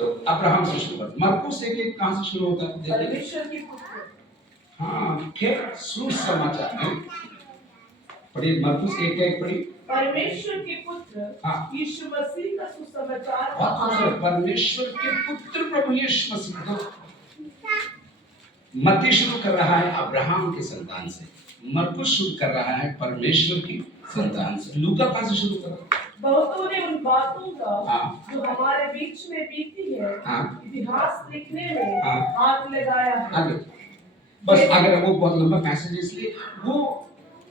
तो अब्राहम से शुरू कर, मरकुस 1:1 कहां से शुरू होता है देखिए। परमेश्वर के पुत्र। हाँ, फिर सुसमाचार है, पढ़िए मरकुस 1:1 पढ़िए। परमेश्वर के पुत्र हाँ, यीशु मसीह का सुसमाचार। परमेश्वर के पुत्र प्रभु यीशु मसीह। तो मत्ती शुरू कर रहा है अब्राहम के संतान से, मरकुस शुरू कर रहा है परमेश्वर की संतान से, लूका कहां से शुरू कर रहा है? बहुतों ने उन बातों का हाँ, जो हमारे बीच में बीती है हाँ, इतिहास लिखने में हाँ, हाथ लगाया है। आगे बस, अगर वो बहुत लंबा पैसेज इसलिए वो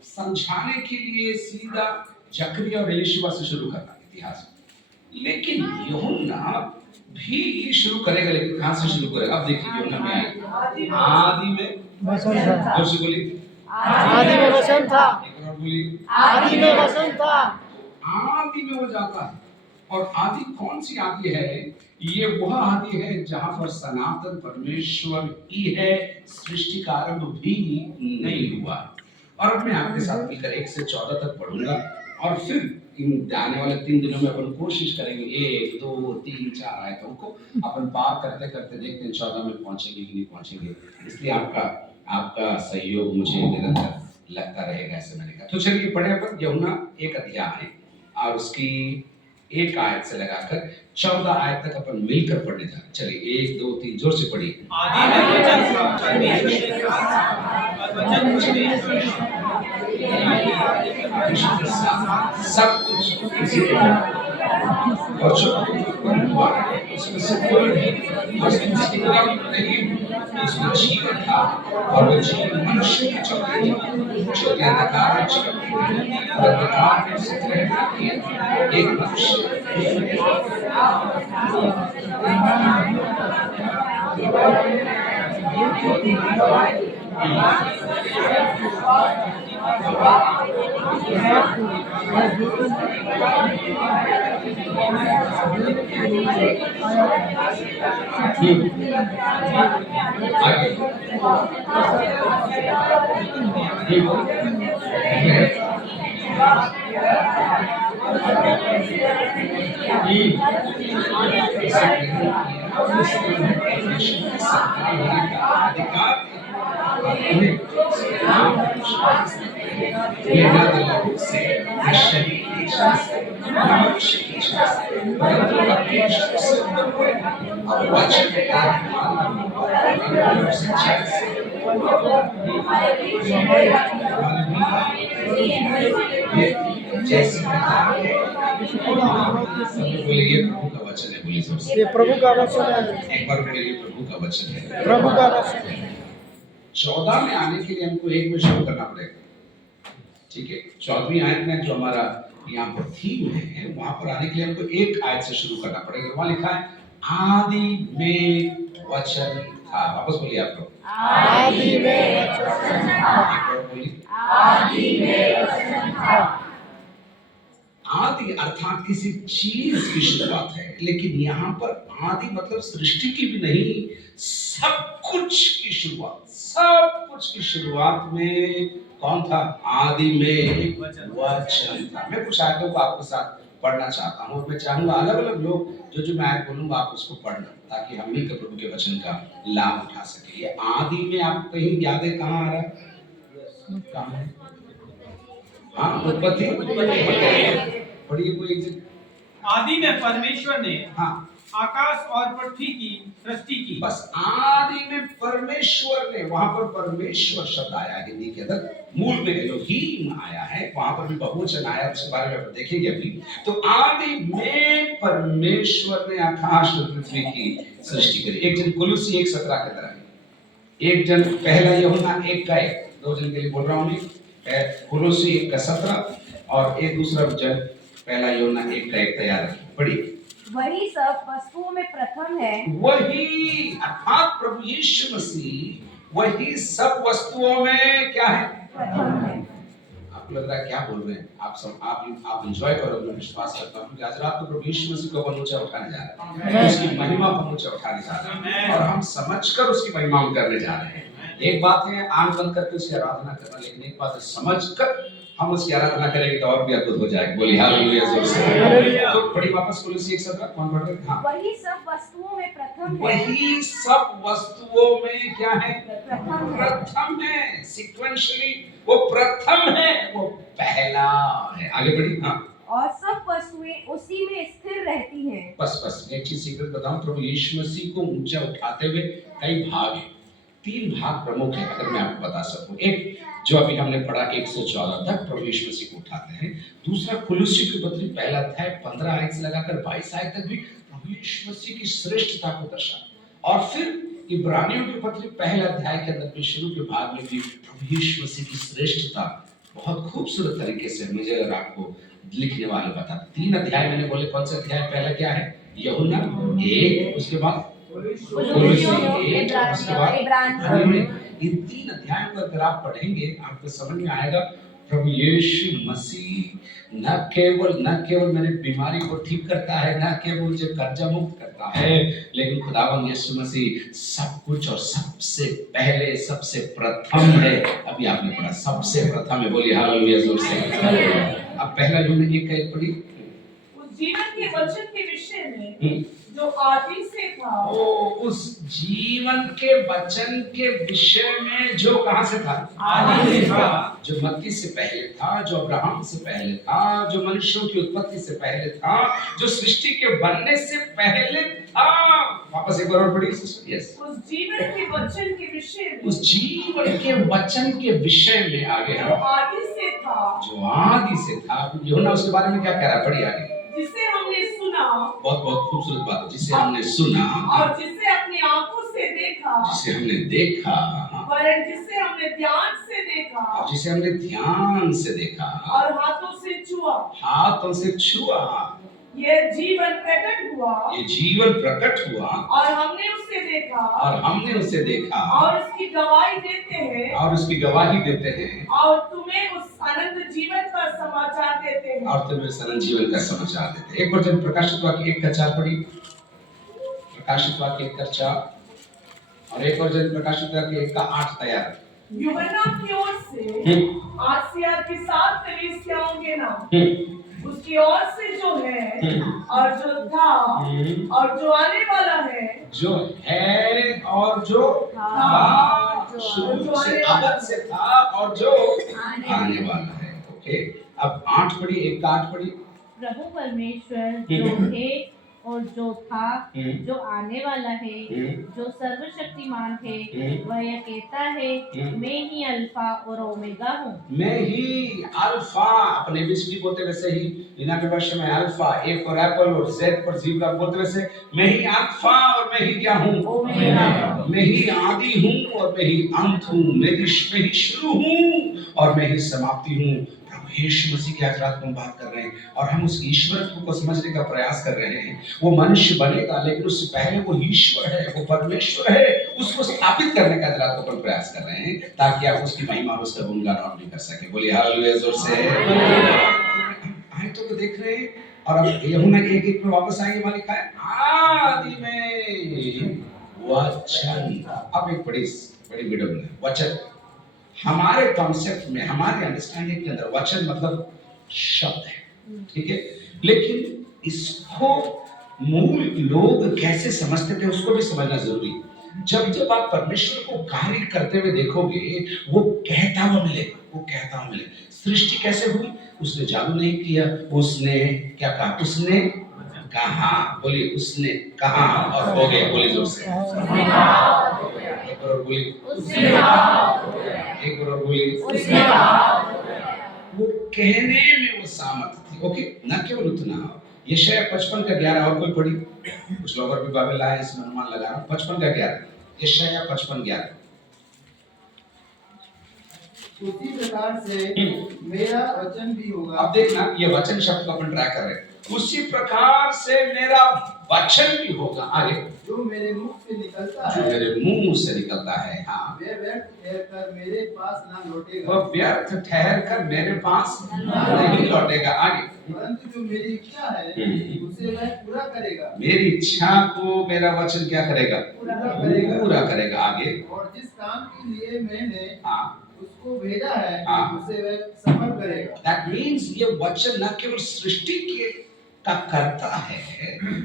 समझाने के लिए सीधा जकरिया और यीशुआ से शुरू करना इतिहास, लेकिन यूहन्ना भी शुरू करेगा, लेकिन कहां से शुरू करेगा? अब देखिए यूहन्ना में आदि में वचन था। जोर से बोलिए, आदि में वचन था। एक और बोलिए, आदि में वचन था। आदि में वो जाता है। और आदि कौन सी आदि है? ये वह आदि है जहां पर सनातन परमेश्वर ही है, सृष्टि का आरंभ भी नहीं हुआ। और अब मैं आपके साथ मिलकर 1 से 14 तक पढ़ूंगा, और फिर इन आने वाले 3 दिनों में अपन कोशिश करेंगे 1, 2, 3, 4 आयतों को अपन पार करते करते देखते हैं 14 में पहुंचेंगे कि नहीं पहुंचेंगे। इसलिए आपका सहयोग मुझे निरंतर लगता रहेगा, ऐसे मैंने कहा। तो चलिए पढ़े अपन यूहन्ना 1 अध्याय और उसकी 1 आयत से लगाकर 14 आयत तक अपन मिलकर पढ़ने जा रहे हैं। चलिए 1, 2, 3 जोर से पढ़िए। आदि में वचन था, परमेश्वर के साथ और वचन परमेश्वर सब कुछ इसी के और जो उसमें से कोई नहीं, उसमें से कोई नहीं, उसमें जीवन था और वो जीवन मनुष्य की चौकी थी, जो अंधकार में चलती और अंधकार में से एक मनुष्य। ये प्रभु का वचन है। एक बार बोलिए, प्रभु का वचन है। प्रभु का वचन है। 14 में आने के लिए हमको 1 में शुरू करना पड़ेगा, ठीक है। 14वीं आयत में जो हमारा यहाँ पर थीम है, वहां पर आने के लिए हमको 1 आयत से शुरू करना पड़ेगा। वहां लिखा है आदि में वचन था। वापस बोलिए आप लोग, आदि में वचन था। आदि में वचन था। आदि अर्थात किसी चीज की शुरुआत है, लेकिन यहाँ पर आदि मतलब सृष्टि की भी नहीं, सब कुछ की शुरुआत। सब कुछ की शुरुआत में कौन था? आदि में वचन था। मैं कुछ आयतों को आपके साथ पढ़ना चाहता हूँ, और मैं चाहूंगा अलग अलग लोग जो मैं आयत बोलूंगा आप उसको पढ़ना, ताकि हम मिलकर प्रभु के वचन का लाभ उठा सके। ये आदि में आपको कहीं याद है कहाँ आ रहा है? कहाँ है? हाँ, उत्पत्ति। पढ़िए कोई एक। आदि में परमेश्वर ने हाँ, आकाश और पृथ्वी की सृष्टि की। बस आदि में परमेश्वर ने, वहां पर परमेश्वर शब्द आया हिंदी के अंदर, मूल में एलोहीम आया है, वहां पर भी बहुवचन आया, उसके बारे में आप देखेंगे अभी। तो आदि में परमेश्वर ने आकाश और पृथ्वी की सृष्टि करी। एक जन कुलुसी 1:17 के तरह, एक जन पहला यूहन्ना 1:1, 2 जन के लिए बोल रहा हूँ मैं, कुलुसी 1:17 और एक दूसरा जन पहला यूहन्ना 1:1 तैयार रखिए, पढ़िए। वही सब वस्तुओं में प्रथम है। वही अर्थात प्रभु यीशु मसीह वही सब वस्तुओं में क्या है? प्रथम है। आपको लग रहा है क्या बोल रहे हैं? आप एंजॉय करो, मैं विश्वास करता हूँ, क्योंकि आज रात को प्रभु यीशु मसीह को अपन ऊंचा उठाने जा रहे हैं, उसकी महिमा को ऊंचा उठाने जा रहे हैं, और हम समझकर उसकी महिमा करने जा रहे हैं। एक बात है आंख बंद करके उसकी आराधना करना, लेकिन एक बात है समझकर हम उसकी आराधना करेंगे तो और भी अद्भुत हो जाएगा। बोलिए हालेलुया जोर से। हालेलुया। तो पढ़ी वापस कुलुस्सी 1:17 कौन पढ़ रहे? हाँ, वही सब वस्तुओं में प्रथम है। वही सब वस्तुओं में क्या है? प्रथम है। प्रथम है। सीक्वेंशियली वो प्रथम है, वो पहला है। आगे बढ़ी। हाँ, और सब वस्तुएं उसी में स्थिर रहती हैं। बस मैं एक चीज सीक्रेट बताऊं, प्रभु यीशु मसीह को ऊंचा उठाते हुए कई भाग हैं। 3 भाग प्रमुख है, अगर मैं आपको बता सकूं। एक जो अभी हमने पढ़ा 114 तक प्रभु यीशु मसीह को उठाते हैं। दूसरा कुलुस्सी की पत्री पहला अध्याय 15 आयत से लगाकर 22 आयत तक भी प्रभु यीशु मसीह की श्रेष्ठता को दर्शाता। और फिर इब्रानियों की पत्री पहला अध्याय के अंदर भी शुरू के भाग में भी प्रभु यीशु मसीह की श्रेष्ठता बहुत खूबसूरत तरीके से मुझे और आपको लिखने वाले बताते। 3 अध्याय मैंने बोले, कौन सा अध्याय? पहला क्या है? यूहन्ना 1, उसके बाद कुलुस्सी 1, उसके बाद इब्रानियों। इन 3 अध्यायों को अगर आप पढ़ेंगे आपको समझ में आएगा प्रभु यीशु मसीह न केवल मेरी बीमारी को ठीक करता है, न केवल मुझे कर्जा मुक्त करता है, लेकिन खुदावंद यीशु मसीह सब कुछ और सबसे पहले सबसे प्रथम है। अभी आपने पढ़ा सबसे प्रथम है। बोलिए हालेलुया जोर से। अब पहला यूहन्ना 1 पढ़ी। उस जीवन के वचन के विषय में जो आदि से था। उस जीवन के वचन के विषय में जो कहां से था? आदि से था। जो मत्ती से पहले था, जो अब्राहम से पहले था, जो मनुष्यों की उत्पत्ति से पहले था, जो सृष्टि के बनने से पहले था। वापस एक बार और पढ़िए सिस्टर। यस। उस जीवन के वचन के विषय में उस जीवन के वचन के विषय में आगे जो हम आदि से था। जो आदि से था। यूहन्ना उसके बारे में क्या कह रहा है? पढ़िए आगे। जिसे हमने सुना। बहुत खूबसूरत बात है। जिसे हमने सुना और जिसे अपनी आंखों से देखा। जिसे हमने देखा, वरन जिसे हमने ध्यान से देखा। और जिसे हमने ध्यान से देखा और हाथों से छुआ। हाथों से छुआ। यह जीवन प्रकट हुआ। ये जीवन प्रकट हुआ और हमने उसे देखा। और हमने उसे देखा और उसकी गवाही देते हैं। और उसकी गवाही देते हैं और तुम्हें उस अनंत जीवन का समाचार देते हैं। और तुम्हें अनंत जीवन का समाचार देते हैं। एक बार जब प्रकाशित वाक्य 1:4 पढ़ी। प्रकाशित वाक्य 1:4 और एक और जब प्रकाशित वाक्य 1:8 तैयार। यूहन्ना की ओर से आसिया की 7 कलीसियाओं के नाम। उसकी ओर से जो है और जो था और जो आने वाला है। जो है और जो था, शुरू से अवध से था और जो आने वाला है। ओके, अब 8 पढ़ी। 1:8 पढ़ी। प्रभु परमेश्वर जो है और जो था, जो आने वाला है, जो सर्वशक्तिमान है, वह यह कहता है, मैं ही अल्फा और ओमेगा हूँ। मैं ही अल्फा, अपने बिस्की बोलते वैसे ही इना के भाषा में अल्फा, ए फॉर एप्पल और जेड फॉर ज़ीब्रा बोलते वैसे मैं ही अल्फा और मैं ही क्या हूँ? ओमेगा। मैं ही आदि हूँ और मैं ही अंत हूँ। मैं ही शुरू हूँ और मैं ही समाप्ति हूँ। प्रभु यीशु मसीह की आज रात को हम बात कर रहे हैं और हम उस ईश्वरत्व को समझने का प्रयास कर रहे हैं। वो मनुष्य बनेगा लेकिन उससे पहले वो ईश्वर है, वो परमेश्वर है। उसको स्थापित करने का आज रात को हम प्रयास कर रहे हैं ताकि आप उसकी महिमा और उसका गुणगान और भी कर सके। बोलिए हालेलुया जोर से। आयतों को देख रहे हैं और अब यूहन्ना 1:1 में वापस आएंगे। वहां लिखा है आदि में वचन। अब एक बड़ी वीडियो में वचन हमारे कॉन्सेप्ट में, हमारे अंडरस्टैंडिंग के अंदर वचन मतलब शब्द है, ठीक है। लेकिन इसको मूल लोग कैसे समझते थे उसको भी समझना जरूरी। जब आप परमेश्वर को कार्य करते हुए देखोगे वो कहता हुआ मिलेगा। सृष्टि कैसे हुई? उसने जादू नहीं किया, उसने क्या कहा? उसने कहा। बोलिए उसने कहा और हो गया। बोलिए जोर से। एक बार बोलिए। एक बार बोलिए। वो कहने में वो सामर्थ थी। ओके, न केवल उतना। यशायाह 55 का 11 और कोई पढ़ी? कुछ लोग और भी बाइबल लाए, इसमें अनुमान लगा रहा हूं। 55 का 11, यशायाह 55:11। उसी प्रकार से मेरा वचन भी होगा। अब देखना, ये वचन शब्द को अपन ट्राई कर रहे हैं। उसी प्रकार से मेरा वचन भी होगा। आगे जो मेरे मुंह से निकलता जो है, मेरे मुंह से निकलता है, हाँ, वह व्यर्थ ठहरकर मेरे पास ना लौटेगा। वह व्यर्थ ठहरकर मेरे पास नहीं लौटेगा। आगे परंतु जो मेरी इच्छा है उसे वह पूरा करेगा। मेरी इच्छा को मेरा वचन क्या करेगा? पूरा करेगा। पूरा करेगा। आगे और जिस काम के लिए मैंने हाँ उसको जिसको भेजा है हाँ। उसे वह सफल करेगा। दैट मीन्स ये वचन न केवल सृष्टि के का करता है,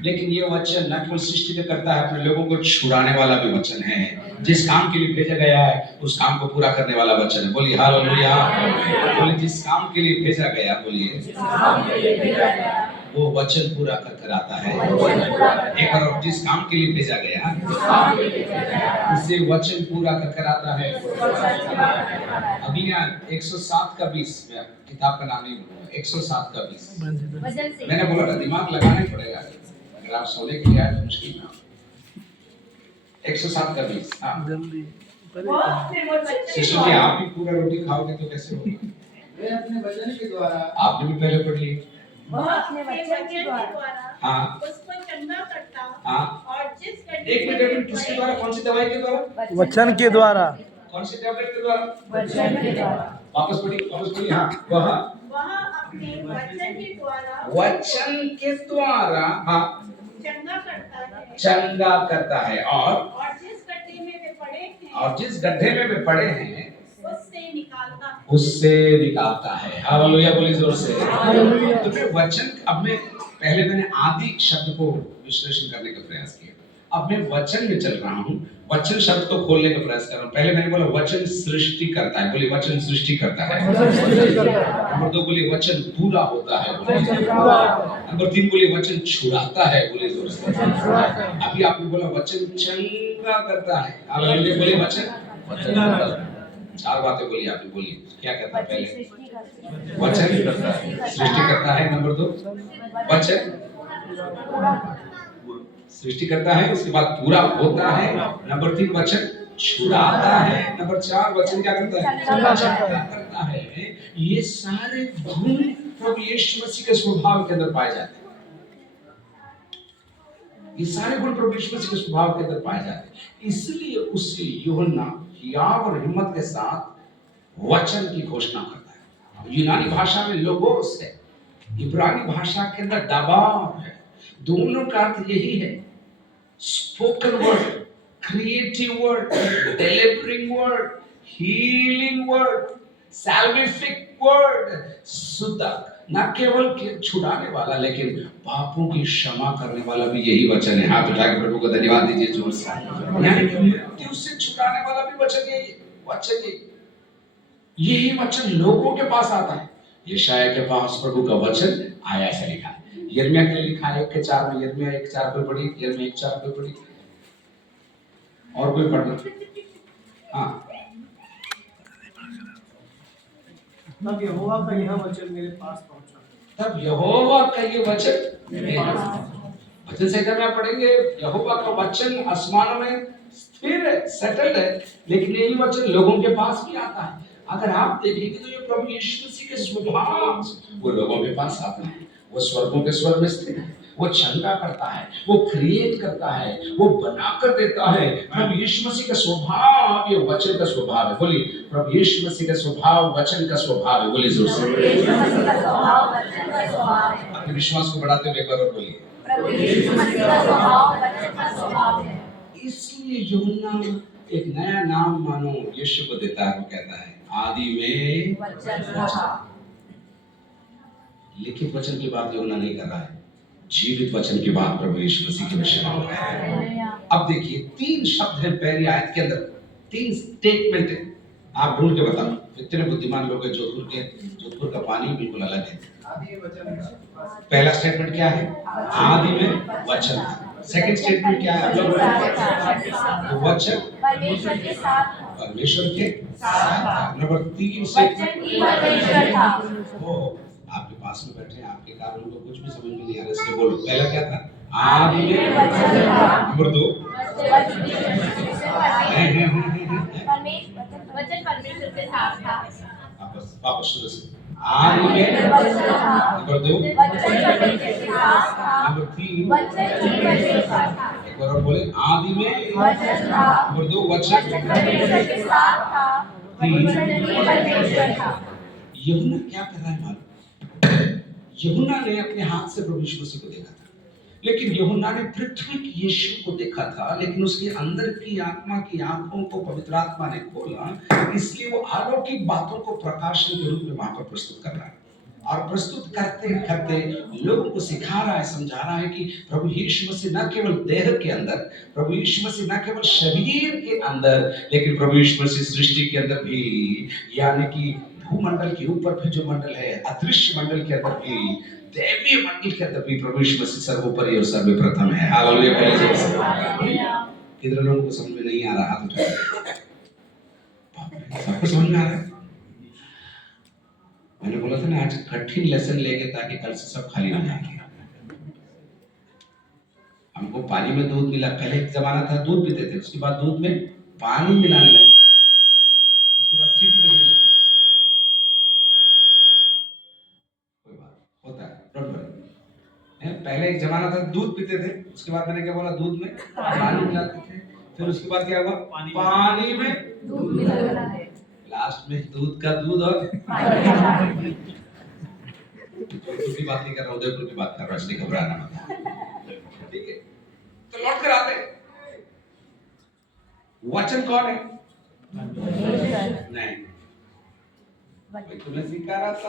लेकिन ये वचन न केवल सृष्टि का करता है, अपने लोगों को छुड़ाने वाला भी वचन है। जिस काम के लिए भेजा गया है उस काम को पूरा करने वाला वचन है। बोलिए हालेलुया। बोलिए जिस काम के लिए भेजा गया, बोलिए वो वचन पूरा कर कर आता है। एक बार जिस काम के लिए भेजा गया उसे वचन पूरा कर कर आता है। अभी यहाँ 107 का 20, किताब का नाम नहीं बोलूंगा, 107 का 20 वचन से मैंने बोला ना दिमाग लगाना ही पड़ेगा, अगर आप सोने के लिए आए तो मुश्किल ना। 107 का 20। हाँ वह अपने वचन के शिशु जी, आप भी पूरा रोटी खाओगे तो कैसे होगा? वे अपने वचन के द्वारा आपने भी पहले पढ़ ली। वह अपने वचन के द्वारा हाँ उसको चंगा करता हाँ, और जिस एक मिनट, किसके द्वारा? कौन सी दवाई के द्वारा? वचन के द्वारा, कौन सी टैबलेट के द्वारा? वचन के द्वारा वापस पढ़िए। हाँ, वह वह अपने वचन के द्वारा वचन के द्वारा हाँ चंगा करता है चंगा करता है, और जिस गड्ढे में वे पड़े हैं और जिस गड्ढे में वे पड़े हैं उससे निकालता है। उससे निकालता है। हालेलुया, बोलिए जोर से। तो फिर वचन, अब मैं पहले मैंने आदि शब्द को विश्लेषण करने का प्रयास किया, अब मैं वचन में चल रहा हूँ, वचन शब्द को खोलने का प्रयास कर रहा हूँ। पहले मैंने बोला वचन सृष्टि करता है, बोलिए वचन सृष्टि करता है। नंबर 2 बोलिए वचन पूरा होता है, नंबर 3 बोलिए वचन छुड़ाता है, बोलिए जोर से। अभी आपने बोला वचन चंगा करता है। हालेलुया, बोलिए वचन। 4 बातें बोली आपने, बोलिए क्या करता है? पहले वचन सृष्टि करता है, नंबर 2 वचन सृष्टि करता है, उसके बाद पूरा होता है, नंबर 3 वचन छुड़ाता है, नंबर 4 वचन क्या करता है? चंगा करता है। ये सारे गुण प्रभु यीशु मसीह के स्वभाव के अंदर पाए जाते हैं। ये सारे गुण प्रभु यीशु मसीह के स्वभाव के अंदर पाए जाते हैं। इसलिए उस यूहन्ना हियाव और हिम्मत के साथ वचन की घोषणा करता है। यूनानी भाषा में लोगोस है, इब्रानी भाषा के अंदर दबाव है। दोनों का अर्थ यही है, spoken word, creative word, delivering word, healing word, salvific word, सुधक, न केवल छुड़ाने वाला लेकिन पापों की क्षमा करने वाला भी यही वचन है। हाथ उठा के प्रभु को धन्यवाद दीजिए जोर से। यानी कि मृत्यु से छुड़ाने वाला भी वचन यही वचन लोगों के पास आता है। यशायाह के पास प्रभु का वचन आया, ऐसा लिखा है। यिर्मयाह के लिए लिखा है 1:4 में, यिर्मयाह 1:4 कोई पढ़ी, यिर्मयाह 1:4 कोई पढ़ी, और कोई पढ़ना? हाँ, तब यहोवा का यह वचन मेरे पास पहुंचा। तब यहोवा का ये वचन, वचन संहिता में आप पढ़ेंगे, यहोवा का वचन आसमानों में स्थिर है, सेटल्ड है, लेकिन यही वचन लोगों के पास भी आता है। अगर आप देखेंगे तो ये प्रभु यीशु मसीह के स्वभाव वो लोगों के पास आता है। वो स्वर्गों के स्वर्ग में स्थित है, वो चंगा करता है, वो क्रिएट करता है, वो बनाकर देता है। प्रभु यीशु मसीह का स्वभाव ये वचन का स्वभाव है। बोलिए प्रभु यीशु मसीह का स्वभाव वचन का स्वभाव है। बोलिए जोर से। अपने विश्वास को बढ़ाते हुए एक बार और बोलिए। इसलिए यूहन्ना एक नया नाम मानो यीशु को देता है। वो कहता है आदि में वचन। लिखित वचन की बात यूहन्ना नहीं कर रहा है, जीवित वचन की बात प्रभु यीशु मसीह के विषय में है। अब देखिए 3 शब्द है पहली आयत के अंदर, 3 स्टेटमेंट है। आप ढूंढ के बताओ, इतने बुद्धिमान लोग हैं। जोधपुर का पानी बिल्कुल अलग है। पहला स्टेटमेंट क्या है? आदि में वचन था। सेकंड स्टेटमेंट क्या है? वचन परमेश्वर के साथ। नंबर 3 स्टेटमेंट, वो आपके पास में बैठे हैं, आपके कारण उनको कुछ भी समझ में नहीं आ रहा, इसलिए बोलो। पहला क्या था? आदि में वचन था। नंबर 2 वचन परमेश्वर के साथ था। वापस शुरू से। आदि में वचन था। नंबर 2 वचन परमेश्वर के साथ था। नंबर 3 वचन ही परमेश्वर था। एक बार और बोले, आदि में वचन था। नंबर 2 वचन परमेश्वर के साथ था। वचन ही परमेश्वर था। यूहन्ना क्या कर रहा है मालूम? यूहन्ना ने अपने हाथ से प्रभु यीशु मसीह को देखा था। लेकिन यूहन्ना ने पृथ्वी की यीशु को देखा था, लेकिन उसके अंदर की आत्मा की आंखों को पवित्र आत्मा ने खोला, इसलिए वो अलौकिक बातों को प्रकाशन के रूप में वहां पर प्रस्तुत कर रहा है। और प्रस्तुत करते करते लोगों को सिखा रहा है, समझा रहा है कि प्रभु यीशु मसीह न केवल देह के अंदर, प्रभु यीशु मसीह न केवल शरीर के अंदर, लेकिन प्रभु यीशु मसीह सृष्टि के अंदर भी, यानी कि भूमंडल के ऊपर भी जो मंडल है, अदृश्य मंडल के अंदर भी, दैवीय मंडल के अंदर भी प्रभु यीशु मसीह सर्वोपरि और सर्वप्रथम है। हालेलुया, बोलिए जय मसीह। कितने लोगों को समझ में नहीं आ रहा? हाथ उठाइए। सबको समझ में आ रहा है? मैंने बोला था ना आज कठिन लेसन लेंगे ताकि कल से सब खाली हो जाएंगे। हमको पानी में दूध मिला, पहले एक जमाना था दूध पीते थे, उसके बाद दूध में पानी मिलाने लगे, उसके बाद सीटी बजने लगी। कोई बात होता है, डोंट वरी। पहले एक जमाना था दूध पीते थे, उसके बाद मैंने क्या बोला, दूध में पानी मिलाते थे, फिर उसके बाद क्या हुआ, पानी में दूध मिलाना है। लास्ट में दूध का दूध और उधरपुर की बात नहीं कर रहा, उदयपुर की बात कर रहा, इसलिए घबराना मत। ठीक है, तो लौट कर आते। वचन कौन है? नहीं, तुम्हें सिखा रहा था।